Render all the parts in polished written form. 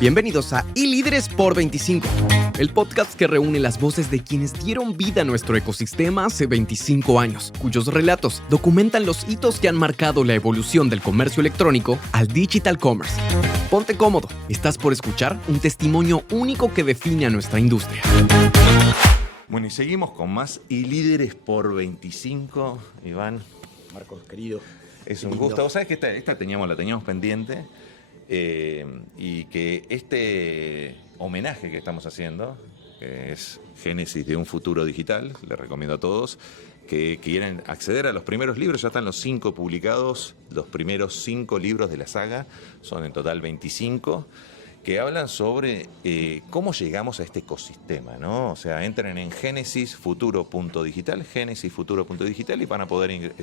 Bienvenidos a iLíderes por 25, el podcast que reúne las voces de quienes dieron vida a nuestro ecosistema hace 25 años, cuyos relatos documentan los hitos que han marcado la evolución del comercio electrónico al digital commerce. Ponte cómodo, estás por escuchar un testimonio único que define a nuestra industria. Bueno, y seguimos con más iLíderes por 25, Iván. Marcos, querido. Es un gusto. Vos sabés que esta la teníamos pendiente y que este homenaje que estamos haciendo, que es Génesis de un futuro digital, les recomiendo a todos que quieran acceder a los primeros libros. Ya están los 5 publicados, los primeros 5 libros de la saga, son en total 25, que hablan sobre cómo llegamos a este ecosistema, ¿no? O sea, entren en genesisfuturo.digital y van a poder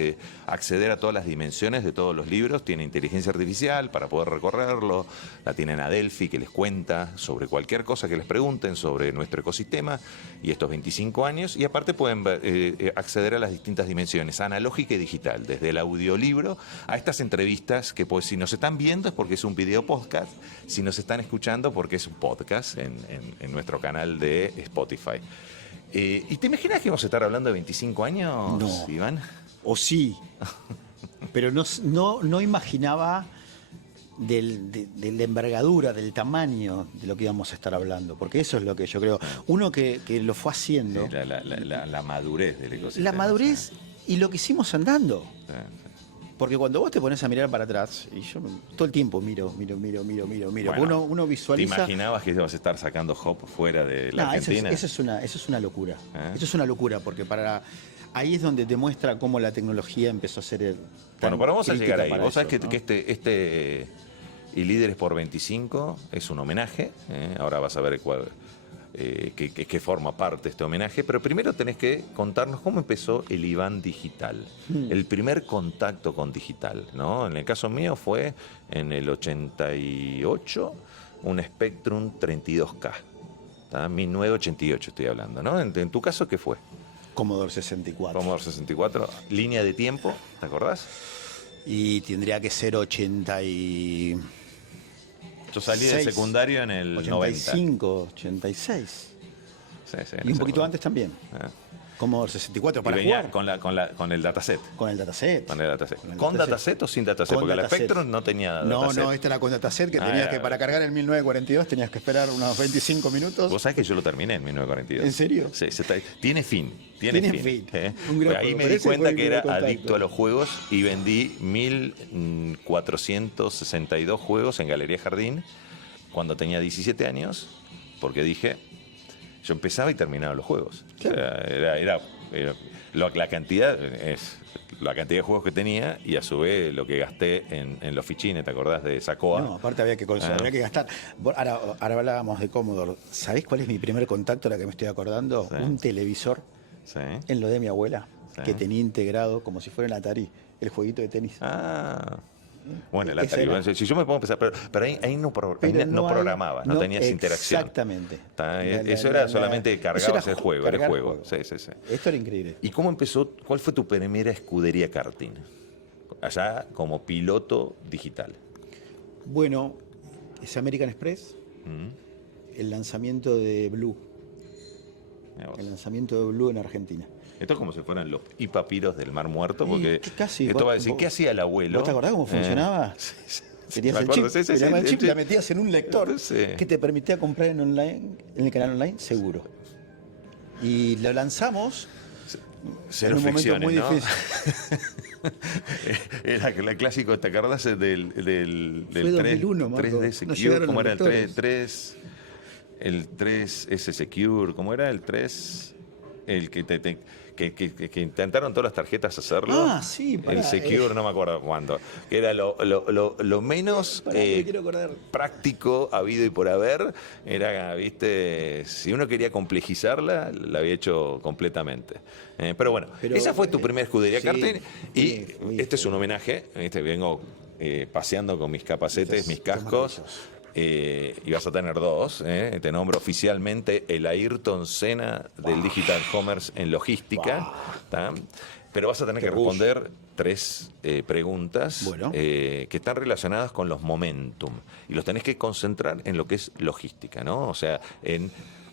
acceder a todas las dimensiones de todos los libros. Tiene inteligencia artificial para poder recorrerlo, la tienen a Delphi que les cuenta sobre cualquier cosa que les pregunten sobre nuestro ecosistema y estos 25 años, y aparte pueden acceder a las distintas dimensiones, analógica y digital, desde el audiolibro a estas entrevistas que, pues, si nos están viendo es porque es un video podcast, si nos están escuchando porque es un podcast en nuestro canal de Spotify. ¿Y te imaginas que vamos a estar hablando de 25 años, No. Iván? O sí, pero no imaginaba de la envergadura, del tamaño de lo que íbamos a estar hablando, porque eso es lo que yo creo. Uno que lo fue haciendo. Sí, la madurez del ecosistema. La madurez y lo que hicimos andando. Sí. Porque cuando vos te pones a mirar para atrás, y yo todo el tiempo miro. Bueno, uno visualiza. ¿Te imaginabas que ibas a estar sacando hop fuera de la Argentina? Eso es una locura. Eso es una locura, porque ahí es donde te muestra cómo la tecnología empezó a ser. Bueno, pero vamos a llegar ahí. Vos sabés ¿no? que este iLíderes por 25 es un homenaje. Ahora vas a ver qué forma parte de este homenaje. Pero primero tenés que contarnos cómo empezó el Iván digital. El primer contacto con digital, ¿no? En el caso mío fue en el 88, un Spectrum 32K. ¿Tá? 1988 estoy hablando, ¿no? En tu caso, ¿qué fue? Commodore 64. Commodore 64. Línea de tiempo, ¿te acordás? Y tendría que ser 80 y... Yo salí del secundario en el 85, 86. Sí, Y un poquito antes también. Commodore 64 para jugar. Con el dataset. Con el dataset. ¿Con dataset o sin dataset? Porque dataset. el Spectrum no tenía dataset. No, esta era con dataset, que tenías que, para cargar en 1942, tenías que esperar unos 25 minutos. Vos sabés que yo lo terminé en 1942. ¿En serio? Sí, tiene fin. Tiene fin. Un gran ahí me di cuenta que era adicto a los juegos y vendí 1.462 juegos en Galería Jardín cuando tenía 17 años, porque dije, yo empezaba y terminaba los juegos. Claro. O sea, era la cantidad de juegos que tenía y a su vez lo que gasté en los fichines, ¿te acordás de Sacoa? No, aparte había que gastar. Ahora hablábamos de Commodore. ¿Sabés cuál es mi primer contacto, la que me estoy acordando? Sí. Un televisor en lo de mi abuela, que tenía integrado, como si fuera el Atari, el jueguito de tenis. Bueno, el Atari. Si yo me pongo a pensar, pero ahí no programaba, no tenías interacción. Exactamente. Eso era solamente cargabas el juego, era el juego. Sí. Esto era increíble. ¿Y cómo empezó? ¿Cuál fue tu primera escudería karting? Allá como piloto digital. Bueno, es American Express, el lanzamiento de Blue. El lanzamiento de Blue en Argentina. Esto es como si fueran los papiros del Mar Muerto, porque casi, esto va a decir, ¿qué hacía el abuelo? ¿Vos te acordás cómo funcionaba? Sí. Tenías el chip, la metías en un lector que te permitía comprar en el canal online seguro. Y lo lanzamos en un momento muy difícil. Era el clásico, ¿te acordás del 2001, 3D Secure? ¿Cómo era el 3? El 3S Secure, ¿cómo era el 3? El que intentaron todas las tarjetas hacerlo. Sí, el Secure, no me acuerdo cuándo. Que era lo menos práctico habido y por haber. Era, viste, si uno quería complejizarla, la había hecho completamente. Pero bueno, esa fue tu primera escudería karting. Y este es un homenaje. Vengo paseando con mis capacetes, mis cascos. Y vas a tener 2, te nombro oficialmente el Ayrton Senna del Digital Commerce en logística. Pero vas a tener que responder 3 preguntas Bueno. que están relacionadas con los momentum. Y los tenés que concentrar en lo que es logística, ¿no? O sea, en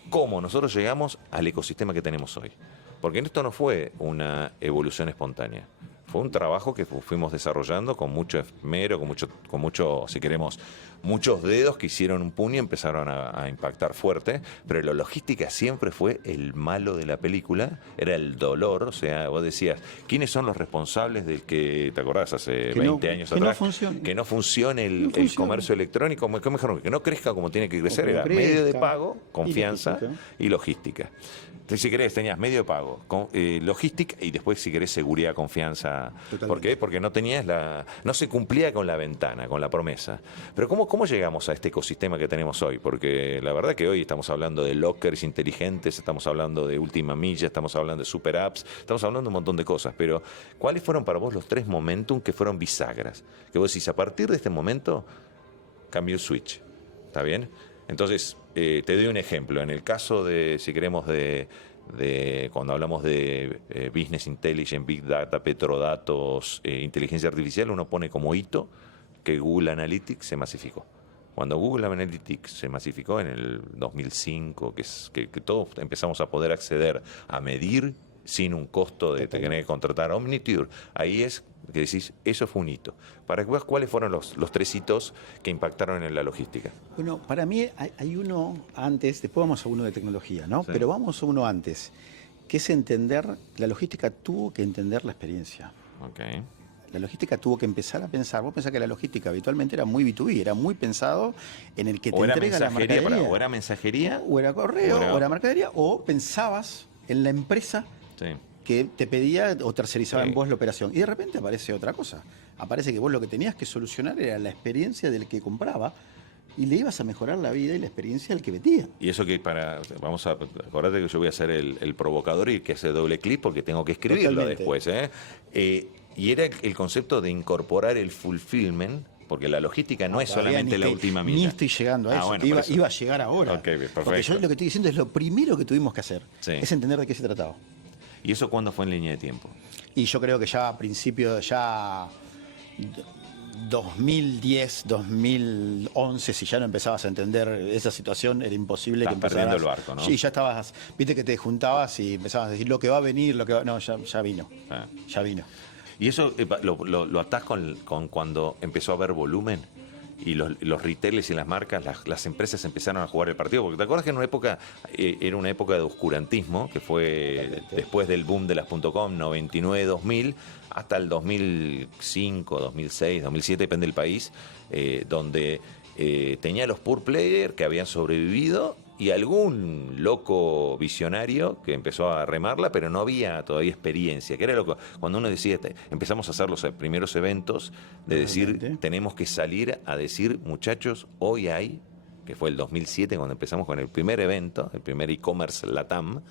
cómo nosotros llegamos al ecosistema que tenemos hoy. Porque esto no fue una evolución espontánea. Fue un trabajo que fuimos desarrollando con mucho esmero, con mucho, si queremos, muchos dedos que hicieron un puño y empezaron a impactar fuerte, pero la logística siempre fue el malo de la película, era el dolor, o sea, vos decías, ¿quiénes son los responsables del que, te acordás, hace 20 años atrás? Que no funcione el comercio electrónico, mejor, que no crezca como tiene que crecer, era medio de pago, confianza y logística. Entonces, si querés, tenías medio de pago, logística y después, si querés, seguridad, confianza. Totalmente. ¿Por qué? Porque no se cumplía con la ventana, con la promesa. Pero ¿cómo llegamos a este ecosistema que tenemos hoy? Porque la verdad que hoy estamos hablando de lockers inteligentes, estamos hablando de última milla, estamos hablando de super apps, estamos hablando de un montón de cosas. Pero ¿cuáles fueron para vos los 3 momentum que fueron bisagras? Que vos decís, a partir de este momento cambió el switch. ¿Está bien? Entonces, te doy un ejemplo. En el caso de, si queremos, de cuando hablamos de business intelligence, big data, petrodatos, inteligencia artificial, uno pone como hito que Google Analytics se masificó. Cuando Google Analytics se masificó en el 2005, que todos empezamos a poder acceder a medir sin un costo de tener que contratar Omniture, ahí es que decís, eso fue un hito. Para que veas cuáles fueron los 3 hitos que impactaron en la logística. Bueno, para mí hay uno antes, después vamos a uno de tecnología, ¿no? Sí. Pero vamos a uno antes, que es entender, la logística tuvo que entender la experiencia. Okay. La logística tuvo que empezar a pensar. Vos pensás que la logística habitualmente era muy B2B, era muy pensado en el que te entrega la mercadería. O era mensajería. O era correo, o era mercadería, o pensabas en la empresa Sí. que te pedía o tercerizaba Sí. en vos la operación. Y de repente aparece otra cosa. Aparece que vos lo que tenías que solucionar era la experiencia del que compraba y le ibas a mejorar la vida y la experiencia del que vendía. Y eso que vamos a acordate que yo voy a hacer el provocador y que hace doble clic porque tengo que escribirlo Totalmente. después. Y era el concepto de incorporar el fulfillment, porque la logística no es Todavía solamente la última milla. Ni estoy llegando a eso. Bueno, por eso. Iba a llegar ahora. Ok, bien, perfecto. Porque yo lo que estoy diciendo es lo primero que tuvimos que hacer. Sí. Es entender de qué se trataba. ¿Y eso cuándo fue en línea de tiempo? Y yo creo que ya a principios, ya 2010, 2011, si ya no empezabas a entender esa situación, era imposible Estás que empezaras. perdiendo el barco, ¿no? Sí, ya estabas, viste que te juntabas y empezabas a decir lo que va a venir, lo que va. No, ya vino. Ah. Ya vino. Y eso lo atás con cuando empezó a haber volumen y los retailers y las marcas, las empresas empezaron a jugar el partido. Porque te acuerdas que en una época era una época de oscurantismo, que fue después del boom de las .com, 99, 2000, hasta el 2005, 2006, 2007, depende del país, donde tenía los pure players que habían sobrevivido y algún loco visionario que empezó a remarla, pero no había todavía experiencia, que era lo que cuando uno decía, empezamos a hacer los primeros eventos, de decir, tenemos que salir a decir, muchachos, hoy hay, que fue el 2007 cuando empezamos con el primer evento, el primer e-commerce LATAM,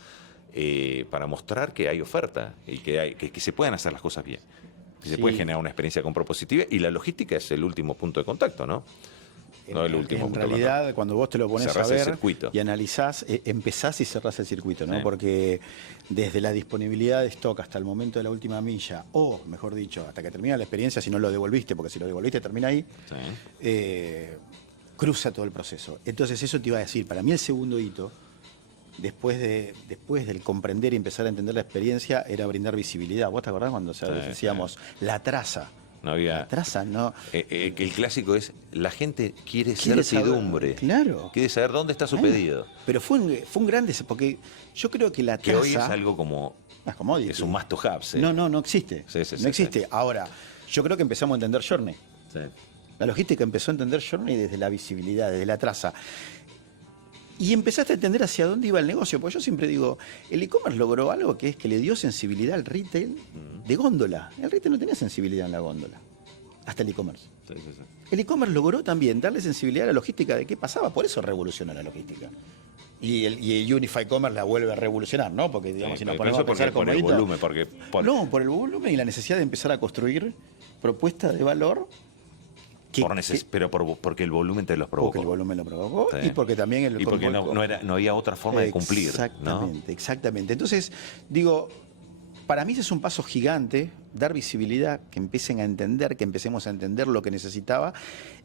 para mostrar que hay oferta y que se pueden hacer las cosas bien, que se puede generar una experiencia con propositiva, y la logística es el último punto de contacto, ¿no? No el último. En realidad, cuando vos te lo pones cerrás a ver el circuito y analizás, empezás y cerrás el circuito, ¿no? Sí. Porque desde la disponibilidad de stock hasta el momento de la última milla, o mejor dicho, hasta que termina la experiencia, si no lo devolviste, porque si lo devolviste termina ahí, Sí. cruza todo el proceso. Entonces eso te iba a decir, para mí el segundo hito, después del comprender y empezar a entender la experiencia, era brindar visibilidad. ¿Vos te acordás cuando decíamos la traza? No había. La traza, no. El clásico es, la gente quiere Quiere certidumbre. saber, claro. Quiere saber dónde está su Bueno, pedido. Pero fue un gran porque yo creo que la Que traza... hoy es algo como... es commodity. Es un must to have. ¿Sí? No existe. Sí, sí, no sí, existe. sí. Ahora, yo creo que empezamos a entender Journey. Sí. La logística empezó a entender Journey desde la visibilidad, desde la traza. Y empezaste a entender hacia dónde iba el negocio. Porque yo siempre digo, el e-commerce logró algo que es que le dio sensibilidad al retail de góndola. El retail no tenía sensibilidad en la góndola. Hasta el e-commerce. Sí, sí, sí. El e-commerce logró también darle sensibilidad a la logística de qué pasaba. Por eso revolucionó la logística. Y el Unified Commerce la vuelve a revolucionar, ¿no? Porque, digamos, si nos ponemos a pensar por el comodito- volumen, porque... No, por el volumen y la necesidad de empezar a construir propuestas de valor porque el volumen te los provocó. Porque el volumen lo provocó Sí. y porque también Y porque no había otra forma de cumplir. Exactamente, ¿no? exactamente. Entonces, digo, para mí ese es un paso gigante, dar visibilidad, que empiecen a entender, que empecemos a entender lo que necesitaba.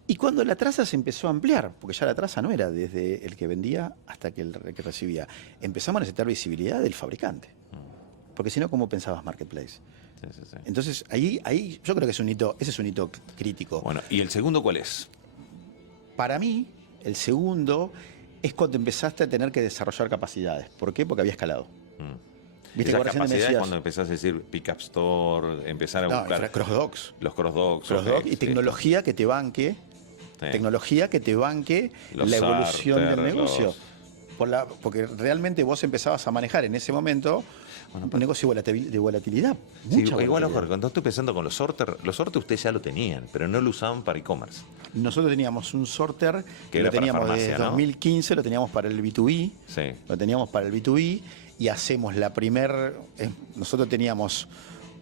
Y cuando la traza se empezó a ampliar, porque ya la traza no era desde el que vendía hasta que el que recibía, empezamos a necesitar visibilidad del fabricante. Porque si no, ¿cómo pensabas Marketplace? Sí. Entonces, ahí yo creo que es un hito, ese es un hito crítico. Bueno, ¿y el segundo cuál es? Para mí, el segundo es cuando empezaste a tener que desarrollar capacidades. ¿Por qué? Porque había escalado. ¿Viste? Esas Que recién me capacidades decías, cuando empezás a decir Pickup Store, empezar a buscar cross-docs. los cross-docs. Cross-doc ok, y tecnología que te banque. sí. Tecnología que te banque Los la evolución charter, del negocio. los- Porque realmente vos empezabas a manejar en ese momento un negocio de volatilidad. Sí, Mucha igual, volatilidad. Jorge, cuando estoy pensando con los sorter ustedes ya lo tenían, pero no lo usaban para e-commerce. Nosotros teníamos un sorter Que que era lo teníamos para desde farmacia, ¿no? 2015, lo teníamos para el B2B, Sí. lo teníamos para el B2B y hacemos nosotros teníamos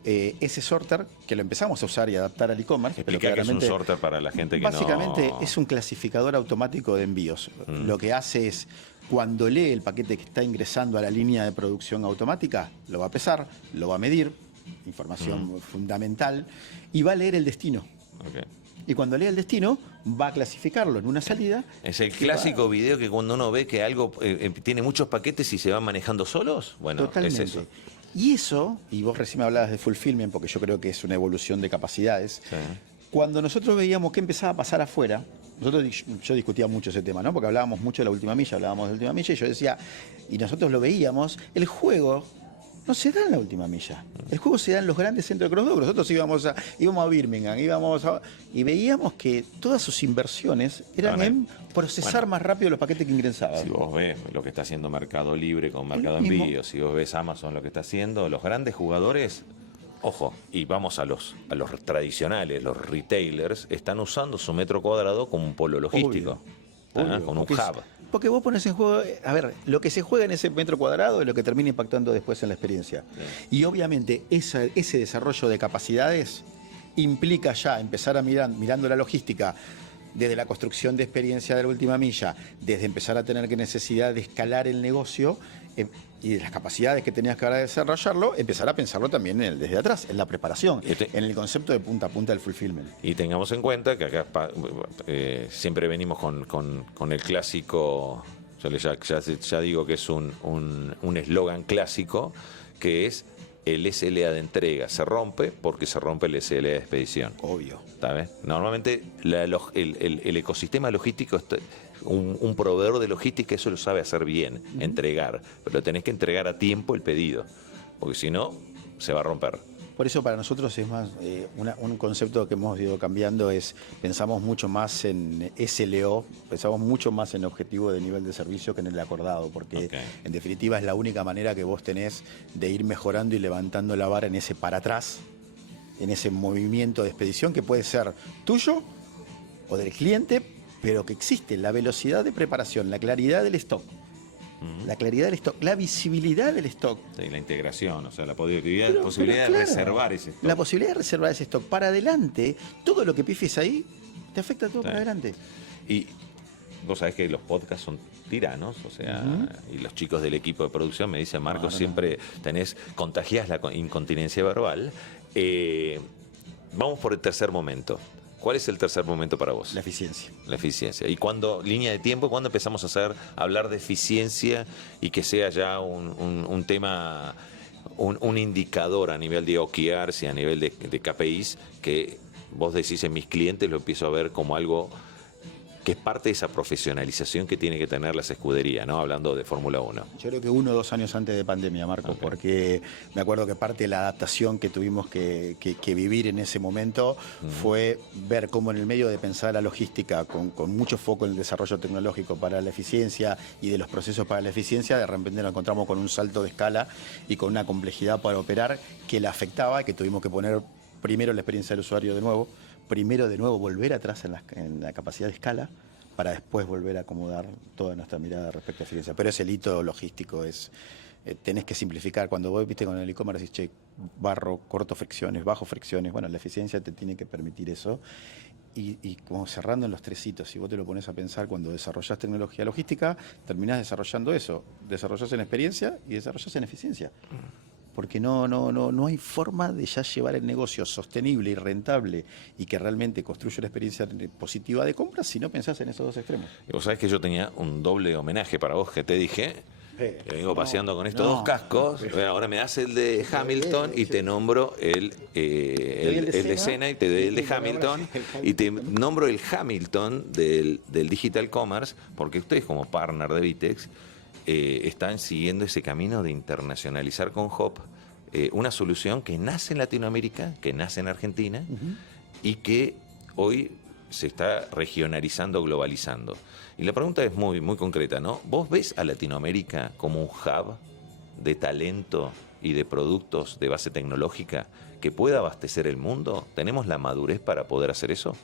ese sorter que lo empezamos a usar y adaptar al e-commerce. pero Explica que es un claramente, sorter para la gente que básicamente no... es un clasificador automático de envíos. Lo que hace es, cuando lee el paquete que está ingresando a la línea de producción automática, lo va a pesar, lo va a medir, información fundamental, y va a leer el destino. Ok. Y cuando lea el destino, va a clasificarlo en una salida. Es el que clásico video que cuando uno ve que algo tiene muchos paquetes y se van manejando solos, bueno, Totalmente. es eso. Y eso, y vos recién me hablabas de fulfillment, porque yo creo que es una evolución de capacidades. Sí. Cuando nosotros veíamos qué empezaba a pasar afuera, yo discutía mucho ese tema, ¿no? Porque hablábamos mucho de la última milla, y yo decía, y nosotros lo veíamos, el juego no se da en la última milla. El juego se da en los grandes centros de cross-dock. Nosotros íbamos a Birmingham, y veíamos que todas sus inversiones eran en procesar más rápido los paquetes que ingresaban. Si vos ves lo que está haciendo Mercado Libre con Mercado mismo. Envío, si vos ves Amazon lo que está haciendo, los grandes jugadores, ojo, y vamos a los tradicionales, los retailers, están usando su metro cuadrado como un polo logístico, Obvio, con un porque hub. Porque vos pones en juego, a ver, lo que se juega en ese metro cuadrado es lo que termina impactando después en la experiencia. Sí. Y obviamente ese desarrollo de capacidades implica ya empezar a mirando la logística desde la construcción de experiencia de la última milla, desde empezar a tener que necesidad de escalar el negocio y de las capacidades que tenías que ahora desarrollarlo, empezar a pensarlo también desde atrás, en la preparación, en el concepto de punta a punta del fulfillment. Y tengamos en cuenta que acá siempre venimos con el clásico, ya digo que es un eslogan clásico, que es el SLA de entrega se rompe porque se rompe el SLA de expedición. Obvio. ¿Sabes? Normalmente el ecosistema logístico, un proveedor de logística eso lo sabe hacer bien, entregar, pero tenés que entregar a tiempo el pedido, porque si no, se va a romper. Por eso para nosotros es más, un concepto que hemos ido cambiando es, pensamos mucho más en SLO, pensamos mucho más en objetivo de nivel de servicio que en el acordado, porque en definitiva es la única manera que vos tenés de ir mejorando y levantando la vara en ese para atrás, en ese movimiento de expedición que puede ser tuyo o del cliente, pero que existe la velocidad de preparación, la claridad del stock. La claridad del stock, la visibilidad del stock. Sí, la integración, o sea, la posibilidad Pero de claro, reservar ese stock. La posibilidad de reservar ese stock para adelante, todo lo que pifies ahí, te afecta todo para adelante. Y vos sabés que los podcasts son tiranos, o sea, y los chicos del equipo de producción me dicen, Marcos, siempre contagiás la incontinencia verbal. Vamos por el tercer momento. ¿Cuál es el tercer momento para vos? La eficiencia. La eficiencia. ¿Y cuándo, línea de tiempo, cuándo empezamos a hablar de eficiencia y que sea ya un tema, un indicador a nivel de OKRs y a nivel de KPIs que vos decís en mis clientes lo empiezo a ver como algo que es parte de esa profesionalización que tiene que tener las escuderías, ¿no? Hablando de Fórmula 1. Yo creo que 1 o 2 años antes de pandemia, Marco, porque me acuerdo que parte de la adaptación que tuvimos que vivir en ese momento fue ver cómo en el medio de pensar la logística con mucho foco en el desarrollo tecnológico para la eficiencia y de los procesos para la eficiencia, de repente nos encontramos con un salto de escala y con una complejidad para operar que la afectaba y que tuvimos que poner primero la experiencia del usuario de nuevo, primero de nuevo volver atrás en la capacidad de escala para después volver a acomodar toda nuestra mirada respecto a eficiencia. Pero ese hito logístico tenés que simplificar. Cuando vos viste con el e-commerce, decís, che, corto fricciones, bajo fricciones. Bueno, la eficiencia te tiene que permitir eso. Y como cerrando en los 3 hitos, si vos te lo pones a pensar, cuando desarrollás tecnología logística, terminás desarrollando eso. Desarrollás en experiencia y desarrollás en eficiencia. porque no hay forma de ya llevar el negocio sostenible y rentable y que realmente construya una experiencia positiva de compra si no pensás en esos dos extremos. Y vos sabés que yo tenía un doble homenaje para vos que te dije. Vengo paseando con estos dos cascos. Ahora me das el de Hamilton y te nombro el de Senna y te doy el de Hamilton. Y te nombro el Hamilton del Digital Commerce, porque ustedes como partner de Vitex están siguiendo ese camino de internacionalizar con Hop una solución que nace en Latinoamérica, que nace en Argentina y que hoy se está regionalizando, globalizando. Y la pregunta es muy, muy concreta, ¿no? ¿Vos ves a Latinoamérica como un hub de talento y de productos de base tecnológica que pueda abastecer el mundo? ¿Tenemos la madurez para poder hacer eso?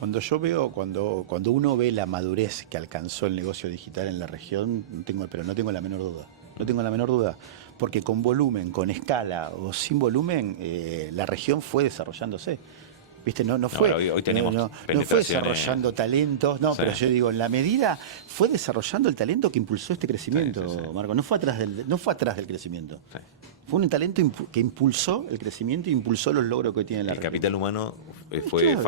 Cuando uno ve la madurez que alcanzó el negocio digital en la región, no tengo la menor duda. No tengo la menor duda. Porque con volumen, con escala o sin volumen, la región fue desarrollándose. ¿Viste? No fue, hoy tenemos no fue desarrollando talentos, sí. Pero yo digo, en la medida fue desarrollando el talento que impulsó este crecimiento, sí. Marco. No fue atrás del crecimiento. Sí. Fue un talento que impulsó el crecimiento e impulsó los logros que tiene la región. El capital humano fue un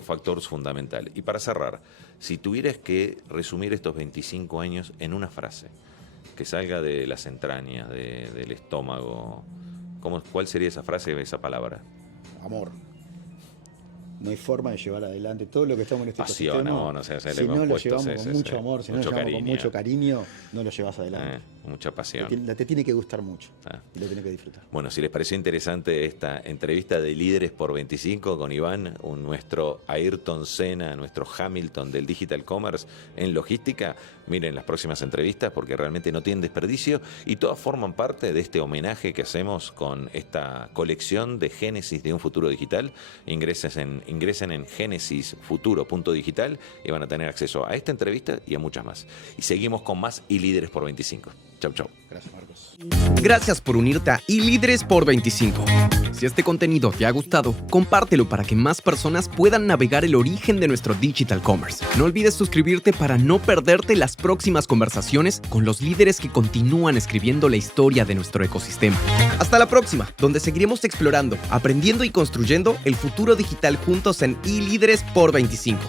factor fundamental. Y para cerrar, si tuvieras que resumir estos 25 años en una frase, que salga de las entrañas, del estómago, ¿cuál sería esa frase, esa palabra? Amor. No hay forma de llevar adelante todo lo que estamos en este pasión, ecosistema. Si no lo llevamos con mucho amor, si no lo llevamos con mucho cariño, no lo llevas adelante. Mucha pasión. Te tiene que gustar mucho y lo tienes que disfrutar. Bueno, si les pareció interesante esta entrevista de Líderes por 25 con Iván, nuestro Ayrton Senna, nuestro Hamilton del Digital Commerce en logística, miren las próximas entrevistas porque realmente no tienen desperdicio y todas forman parte de este homenaje que hacemos con esta colección de Génesis de un futuro digital. Ingresen en genesisfuturo.digital y van a tener acceso a esta entrevista y a muchas más. Y seguimos con más y Líderes por 25. Chau, chau. Gracias, Marcos. Gracias por unirte a iLíderes por 25. Si este contenido te ha gustado, compártelo para que más personas puedan navegar el origen de nuestro Digital Commerce. No olvides suscribirte para no perderte las próximas conversaciones con los líderes que continúan escribiendo la historia de nuestro ecosistema. Hasta la próxima, donde seguiremos explorando, aprendiendo y construyendo el futuro digital juntos en iLíderes por 25.